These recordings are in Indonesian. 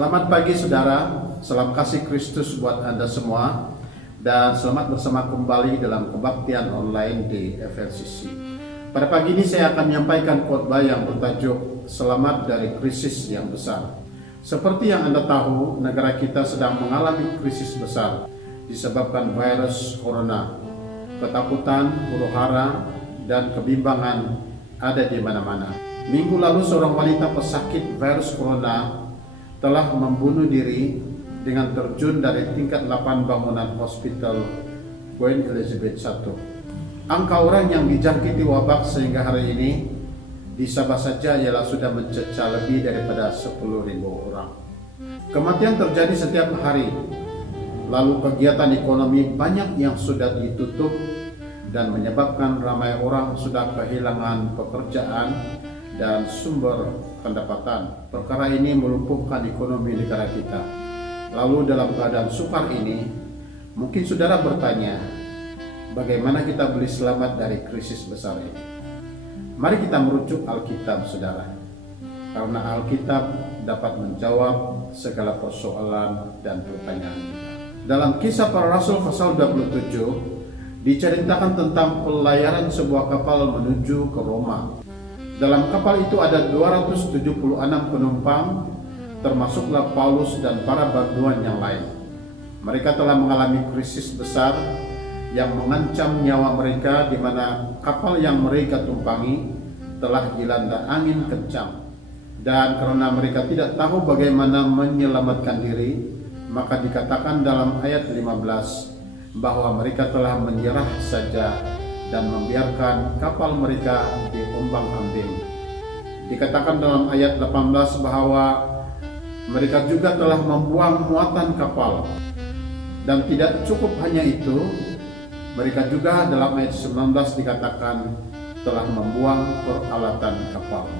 Selamat pagi saudara, salam kasih Kristus buat Anda semua, dan selamat bersama kembali dalam kebaktian online di FLCC. Pada pagi ini saya akan menyampaikan khotbah yang bertajuk Selamat dari Krisis yang Besar. Seperti yang Anda tahu, negara kita sedang mengalami krisis besar disebabkan virus corona. Ketakutan, huru-hara, dan kebimbangan ada di mana-mana. Minggu lalu seorang wanita pesakit virus corona telah membunuh diri dengan terjun dari tingkat 8 bangunan hospital Queen Elizabeth I. Angka orang yang dijangkiti wabak sehingga hari ini di Sabah saja ialah sudah mencecah lebih daripada 10.000 orang. Kematian terjadi setiap hari, lalu kegiatan ekonomi banyak yang sudah ditutup dan menyebabkan ramai orang sudah kehilangan pekerjaan dan sumber pendapatan. Perkara ini melumpuhkan ekonomi negara kita. Lalu dalam keadaan sukar ini, mungkin saudara bertanya, bagaimana kita boleh selamat dari krisis besar ini? Mari kita merujuk Alkitab, saudara, karena Alkitab dapat menjawab segala persoalan dan pertanyaan kita. Dalam Kisah Para Rasul pasal 27 diceritakan tentang pelayaran sebuah kapal menuju ke Roma. Dalam kapal itu ada 276 penumpang, termasuklah Paulus dan para bantuan yang lain. Mereka telah mengalami krisis besar yang mengancam nyawa mereka, di mana kapal yang mereka tumpangi telah dilanda angin kencang. Dan karena mereka tidak tahu bagaimana menyelamatkan diri, maka dikatakan dalam ayat 15 bahwa mereka telah menyerah saja dan membiarkan kapal mereka diombang-ambing. Dikatakan dalam ayat 18 bahwa mereka juga telah membuang muatan kapal. Dan tidak cukup hanya itu, mereka juga dalam ayat 19 dikatakan telah membuang peralatan kapal.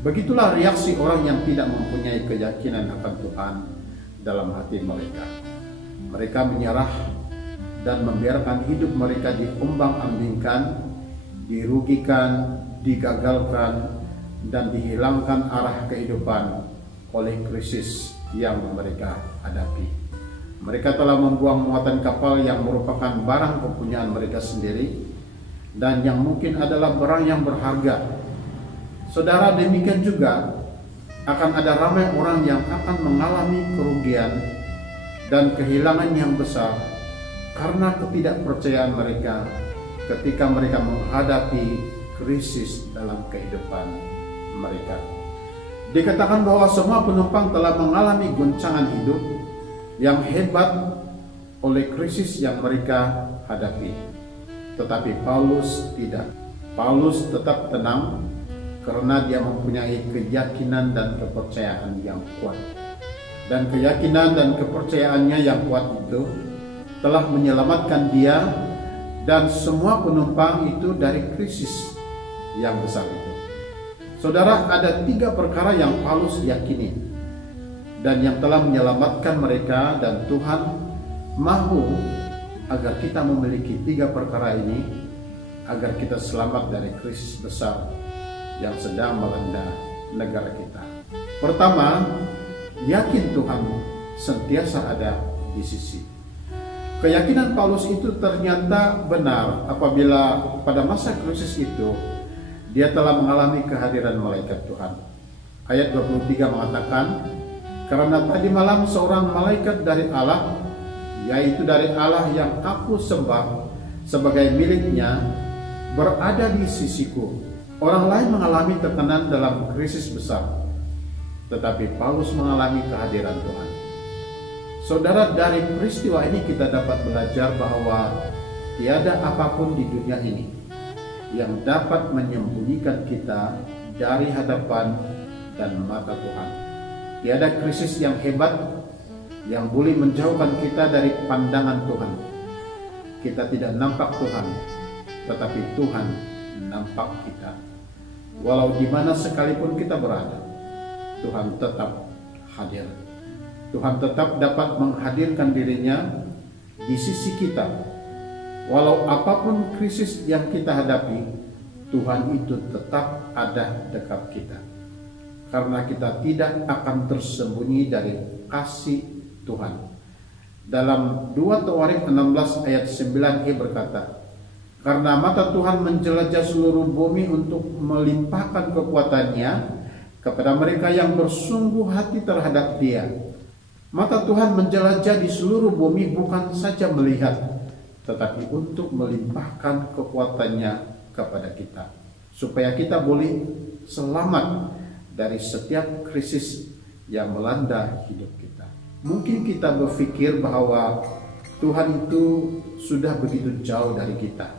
Begitulah reaksi orang yang tidak mempunyai keyakinan akan Tuhan dalam hati mereka. Mereka menyerah dan membiarkan hidup mereka diombang-ambingkan, dirugikan, digagalkan, dan dihilangkan arah kehidupan oleh krisis yang mereka hadapi. Mereka telah membuang muatan kapal yang merupakan barang kepunyaan mereka sendiri dan yang mungkin adalah barang yang berharga. Saudara, demikian juga akan ada ramai orang yang akan mengalami kerugian dan kehilangan yang besar karena ketidakpercayaan mereka ketika mereka menghadapi krisis dalam kehidupan mereka. Dikatakan bahwa semua penumpang telah mengalami goncangan hidup yang hebat oleh krisis yang mereka hadapi. Tetapi Paulus tidak. Paulus tetap tenang karena dia mempunyai keyakinan dan kepercayaan yang kuat. Dan keyakinan dan kepercayaannya yang kuat itu telah menyelamatkan dia dan semua penumpang itu dari krisis yang besar itu. Saudara, ada 3 perkara yang Paulus yakini dan yang telah menyelamatkan mereka, dan Tuhan mahu agar kita memiliki 3 perkara ini agar kita selamat dari krisis besar yang sedang melanda negara kita. Pertama, yakin Tuhan sentiasa ada di sisi. Keyakinan Paulus itu ternyata benar apabila pada masa krisis itu dia telah mengalami kehadiran malaikat Tuhan. Ayat 23 mengatakan, karena tadi malam seorang malaikat dari Allah, yaitu dari Allah yang aku sembah sebagai miliknya, berada di sisiku. Orang lain mengalami tekanan dalam krisis besar, tetapi Paulus mengalami kehadiran Tuhan. Saudara, dari peristiwa ini kita dapat belajar bahwa tiada apapun di dunia ini yang dapat menyembunyikan kita dari hadapan dan mata Tuhan. Tiada krisis yang hebat yang boleh menjauhkan kita dari pandangan Tuhan. Kita tidak nampak Tuhan, tetapi Tuhan nampak kita. Walau di mana sekalipun kita berada, Tuhan tetap hadir. Tuhan tetap dapat menghadirkan dirinya di sisi kita. Walau apapun krisis yang kita hadapi, Tuhan itu tetap ada dekat kita. karena kita tidak akan tersembunyi dari kasih Tuhan. Dalam 2 Tawarik 16 ayat 9e berkata, karena mata Tuhan menjelajah seluruh bumi untuk melimpahkan kekuatannya kepada mereka yang bersungguh hati terhadap Dia. Mata Tuhan menjelajah di seluruh bumi bukan saja melihat, tetapi untuk melimpahkan kekuatannya kepada kita, supaya kita boleh selamat dari setiap krisis yang melanda hidup kita. Mungkin kita berpikir bahwa Tuhan itu sudah begitu jauh dari kita,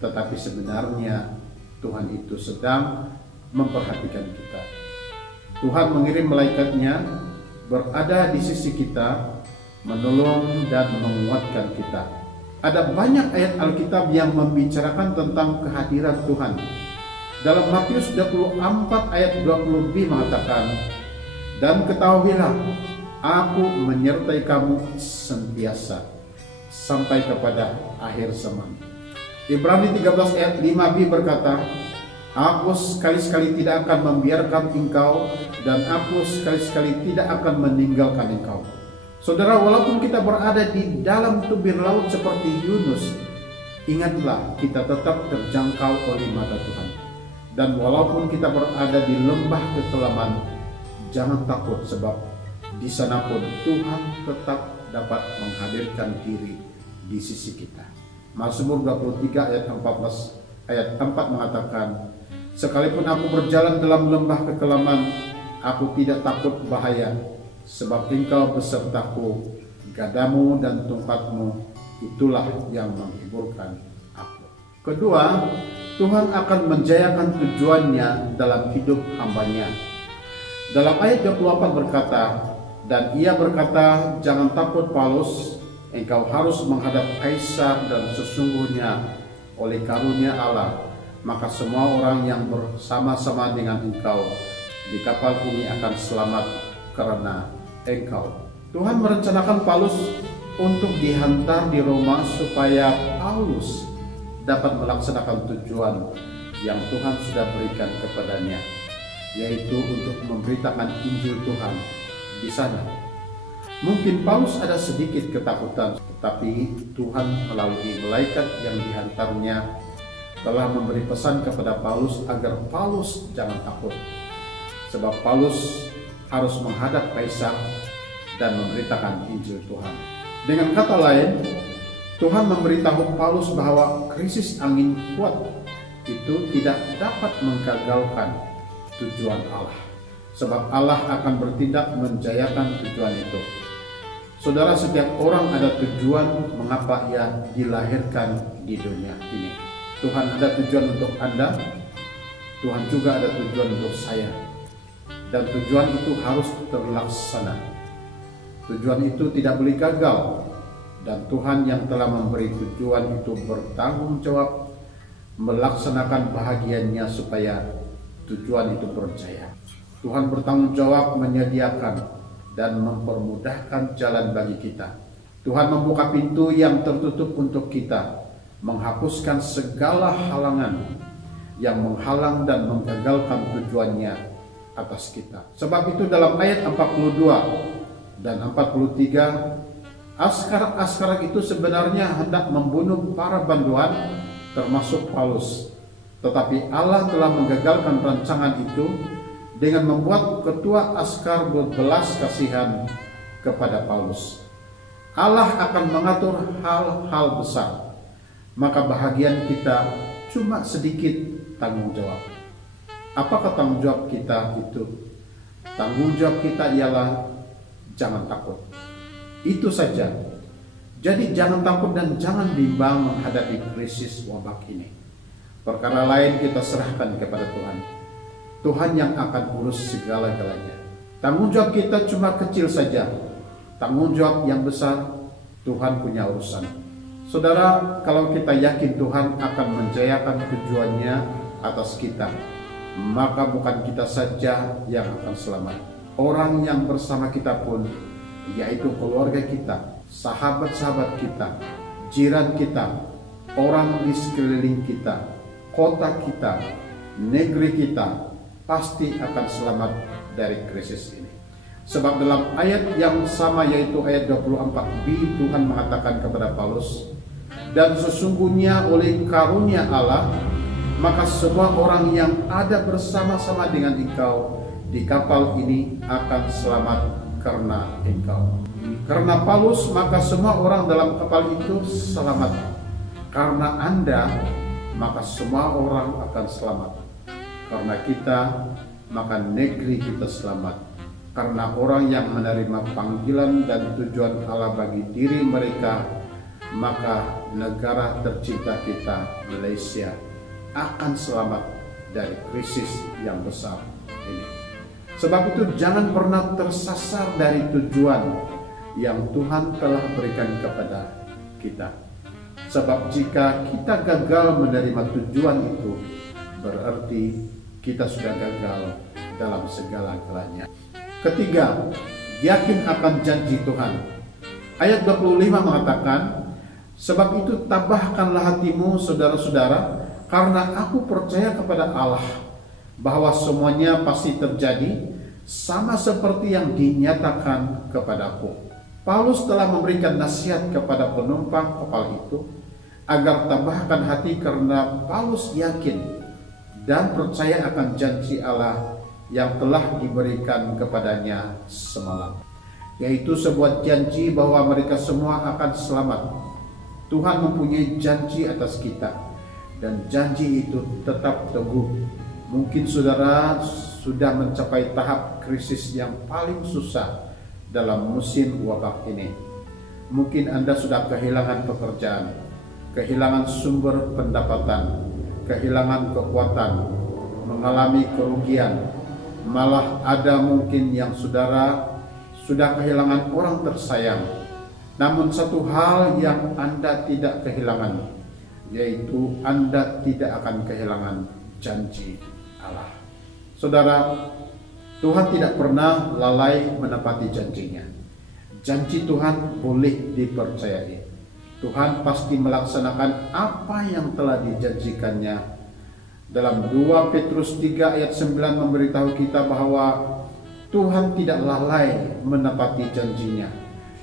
tetapi sebenarnya Tuhan itu sedang memperhatikan kita. Tuhan mengirim malaikatnya berada di sisi kita, menolong dan menguatkan kita. Ada banyak ayat Alkitab yang membicarakan tentang kehadiran Tuhan. Dalam Matius 24 ayat 20b mengatakan, dan ketahuilah, aku menyertai kamu sentiasa sampai kepada akhir zaman. Ibrani 13 ayat 5b berkata, aku sekali-sekali tidak akan membiarkan engkau, dan aku sekali-sekali tidak akan meninggalkan engkau. Saudara, walaupun kita berada di dalam tubir laut seperti Yunus, ingatlah kita tetap terjangkau oleh mata Tuhan. Dan walaupun kita berada di lembah kekelaman, jangan takut, sebab di sana pun Tuhan tetap dapat menghadirkan diri di sisi kita. Mazmur 23 ayat 14 ayat 4 mengatakan, sekalipun aku berjalan dalam lembah kekelaman, aku tidak takut bahaya, sebab engkau besertaku, gadamu dan tongkatmu, itulah yang menghiburkan aku. Kedua, Tuhan akan menjayakan tujuannya dalam hidup hambanya. Dalam ayat 24 berkata, dan ia berkata, jangan takut Paulus, engkau harus menghadap Kaisar, dan sesungguhnya oleh karunia Allah, maka semua orang yang bersama-sama dengan engkau di kapal ini akan selamat karena engkau. Tuhan merencanakan Paulus untuk dihantar di Roma supaya Paulus dapat melaksanakan tujuan yang Tuhan sudah berikan kepadanya, yaitu untuk memberitakan Injil Tuhan di sana. Mungkin Paulus ada sedikit ketakutan, tetapi Tuhan melalui malaikat yang dihantarnya telah memberi pesan kepada Paulus agar Paulus jangan takut, sebab Paulus harus menghadap Kaisar dan memberitakan Injil Tuhan. Dengan kata lain, Tuhan memberitahu Paulus bahwa krisis angin kuat itu tidak dapat menggagalkan tujuan Allah, sebab Allah akan bertindak menjayakan tujuan itu. Saudara, setiap orang ada tujuan mengapa ia dilahirkan di dunia ini. Tuhan ada tujuan untuk Anda, Tuhan juga ada tujuan untuk saya, dan tujuan itu harus terlaksana. Tujuan itu tidak boleh gagal, dan Tuhan yang telah memberi tujuan itu bertanggung jawab melaksanakan bahagiannya supaya tujuan itu berjaya. Tuhan bertanggung jawab menyediakan dan mempermudahkan jalan bagi kita. Tuhan membuka pintu yang tertutup untuk kita, menghapuskan segala halangan yang menghalang dan menggagalkan tujuannya atas kita. Sebab itu dalam ayat 42 dan 43, askar-askar itu sebenarnya hendak membunuh para banduan termasuk Paulus. Tetapi Allah telah menggagalkan rancangan itu dengan membuat ketua askar berbelas kasihan kepada Paulus. Allah akan mengatur hal-hal besar, maka bahagian kita cuma sedikit tanggung jawab. Apakah tanggung jawab kita itu? Tanggung jawab kita ialah jangan takut. Itu saja. Jadi jangan takut dan jangan bimbang menghadapi krisis wabah ini. Perkara lain kita serahkan kepada Tuhan. Tuhan yang akan urus segala-galanya. Tanggung jawab kita cuma kecil saja. Tanggung jawab yang besar, Tuhan punya urusan. Saudara, kalau kita yakin Tuhan akan menjayakan tujuannya atas kita, maka bukan kita saja yang akan selamat. Orang yang bersama kita pun, yaitu keluarga kita, sahabat-sahabat kita, jiran kita, orang di sekeliling kita, kota kita, negeri kita, pasti akan selamat dari krisis ini. Sebab dalam ayat yang sama, yaitu ayat 24b, Tuhan mengatakan kepada Paulus, dan sesungguhnya oleh karunia Allah, maka semua orang yang ada bersama-sama dengan engkau di kapal ini akan selamat karena engkau. Karena Paulus, maka semua orang dalam kapal itu selamat. Karena Anda, maka semua orang akan selamat. Karena kita, maka negeri kita selamat. Karena orang yang menerima panggilan dan tujuan Allah bagi diri mereka, maka negara tercinta kita, Malaysia, akan selamat dari krisis yang besar ini. Sebab itu jangan pernah tersasar dari tujuan yang Tuhan telah berikan kepada kita. Sebab jika kita gagal menerima tujuan itu, berarti kita sudah gagal dalam segala-galanya. Ketiga, yakin akan janji Tuhan. Ayat 25 mengatakan, sebab itu tabahkanlah hatimu saudara-saudara, karena aku percaya kepada Allah bahwa semuanya pasti terjadi sama seperti yang dinyatakan kepadaku. Paulus telah memberikan nasihat kepada penumpang kapal itu agar tabahkan hati, karena Paulus yakin dan percaya akan janji Allah yang telah diberikan kepadanya semalam, yaitu sebuah janji bahwa mereka semua akan selamat. Tuhan mempunyai janji atas kita, dan janji itu tetap teguh. Mungkin saudara sudah mencapai tahap krisis yang paling susah dalam musim wabah ini. Mungkin Anda sudah kehilangan pekerjaan, kehilangan sumber pendapatan, kehilangan kekuatan, mengalami kerugian. Malah ada mungkin yang saudara sudah kehilangan orang tersayang. Namun satu hal yang Anda tidak kehilangan, yaitu Anda tidak akan kehilangan janji Allah. Saudara, Tuhan tidak pernah lalai menepati janjinya. Janji Tuhan boleh dipercayai. Tuhan pasti melaksanakan apa yang telah dijanjikannya. Dalam 2 Petrus 3 ayat 9 memberitahu kita bahwa Tuhan tidak lalai menepati janjinya.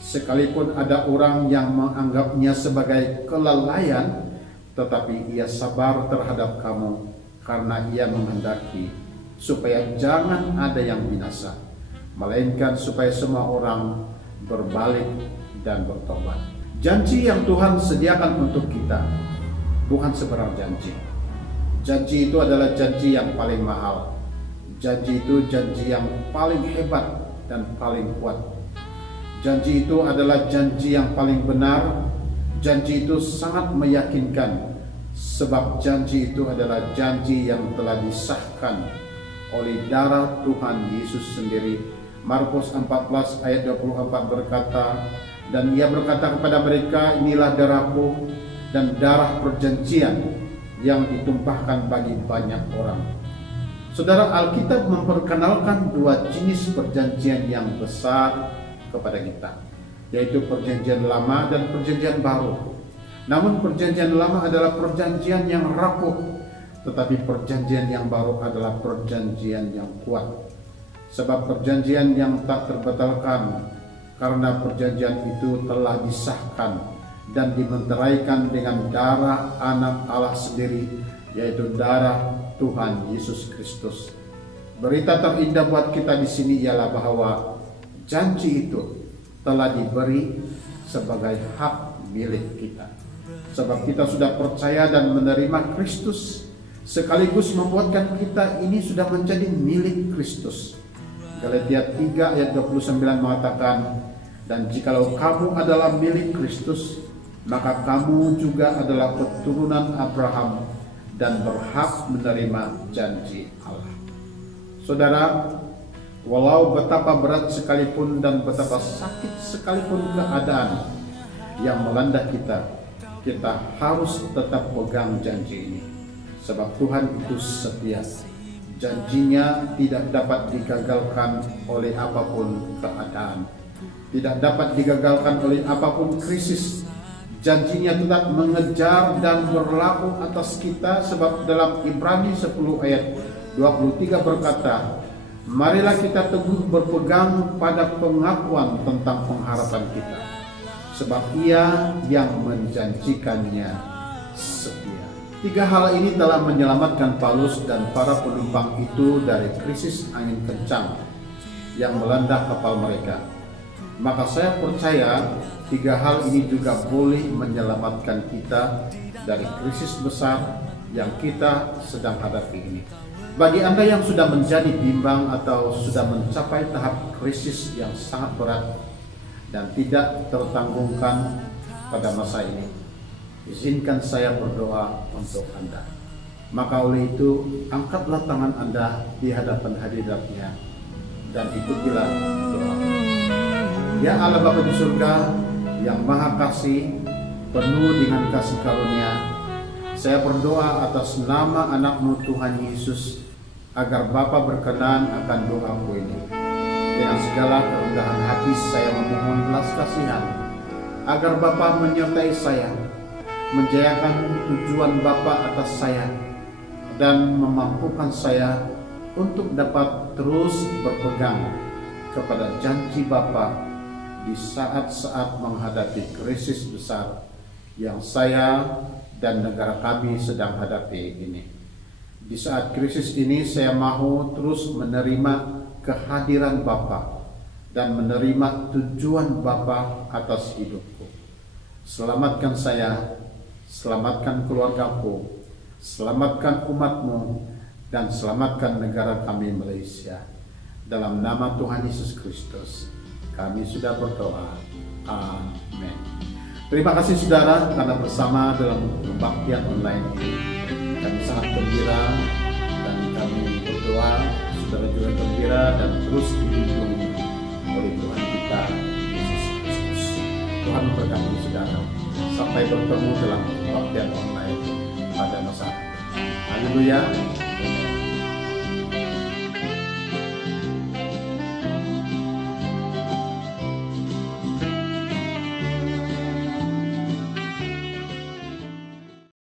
Sekalipun ada orang yang menganggapnya sebagai kelalaian, tetapi ia sabar terhadap kamu karena ia menghendaki supaya jangan ada yang binasa, melainkan supaya semua orang berbalik dan bertobat. Janji yang Tuhan sediakan untuk kita bukan sebarang janji. Janji itu adalah janji yang paling mahal. Janji itu janji yang paling hebat dan paling kuat. Janji itu adalah janji yang paling benar. Janji itu sangat meyakinkan, sebab janji itu adalah janji yang telah disahkan oleh darah Tuhan Yesus sendiri. Markus 14 ayat 24 berkata, dan ia berkata kepada mereka, inilah darahku dan darah perjanjian yang ditumpahkan bagi banyak orang. Saudara, Alkitab memperkenalkan dua jenis perjanjian yang besar kepada kita, yaitu perjanjian lama dan perjanjian baru. Namun perjanjian lama adalah perjanjian yang rapuh, tetapi perjanjian yang baru adalah perjanjian yang kuat. Sebab perjanjian yang tak terbatalkan, karena perjanjian itu telah disahkan dan dimenteraikan dengan darah anak Allah sendiri, yaitu darah Tuhan Yesus Kristus. Berita terindah buat kita di sini ialah bahwa janji itu telah diberi sebagai hak milik kita. Sebab kita sudah percaya dan menerima Kristus, sekaligus membuatkan kita ini sudah menjadi milik Kristus. Galatia 3 ayat 29 mengatakan, dan jikalau kamu adalah milik Kristus, maka kamu juga adalah keturunan Abraham dan berhak menerima janji Allah. Saudara, walau betapa berat sekalipun dan betapa sakit sekalipun keadaan yang melanda kita, kita harus tetap pegang janji ini. Sebab Tuhan itu setia. Janjinya tidak dapat digagalkan oleh apapun keadaan, tidak dapat digagalkan oleh apapun krisis. Janjinya tetap mengejar dan berlaku atas kita, sebab dalam Ibrani 10 ayat 23 berkata, marilah kita teguh berpegang pada pengakuan tentang pengharapan kita, sebab Ia yang menjanjikannya setia. 3 hal ini telah menyelamatkan Paulus dan para penumpang itu dari krisis angin kencang yang melanda kapal mereka. Maka saya percaya 3 hal ini juga boleh menyelamatkan kita dari krisis besar yang kita sedang hadapi ini. Bagi Anda yang sudah menjadi bimbang atau sudah mencapai tahap krisis yang sangat berat dan tidak tertanggungkan pada masa ini, izinkan saya berdoa untuk Anda. Maka oleh itu, angkatlah tangan Anda di hadapan hadirat-Nya dan ikutilah doa. Ya Allah Bapa di surga yang Maha Kasih, penuh dengan kasih karunia, saya berdoa atas nama anak-Mu Tuhan Yesus, agar Bapa berkenan akan doaku ini. Dengan segala kerendahan hati saya memohon belas kasihan, agar Bapa menyertai saya, menjayakan tujuan Bapa atas saya, dan memampukan saya untuk dapat terus berpegang kepada janji Bapa di saat-saat menghadapi krisis besar yang saya dan negara kami sedang hadapi ini. Di saat krisis ini saya mau terus menerima kehadiran Bapa dan menerima tujuan Bapa atas hidupku. Selamatkan saya, selamatkan keluargaku, selamatkan umat-Mu, dan selamatkan negara kami Malaysia. Dalam nama Tuhan Yesus Kristus kami sudah berdoa. Amin. Terima kasih saudara karena bersama dalam kebaktian online ini. Kami sangat gembira dan kami berdoa saudara juga gembira dan terus dilindungi oleh Tuhan kita Yesus Kristus. Tuhan memberkati saudara. Sampai bertemu dalam kebaktian online pada masa. Haleluya.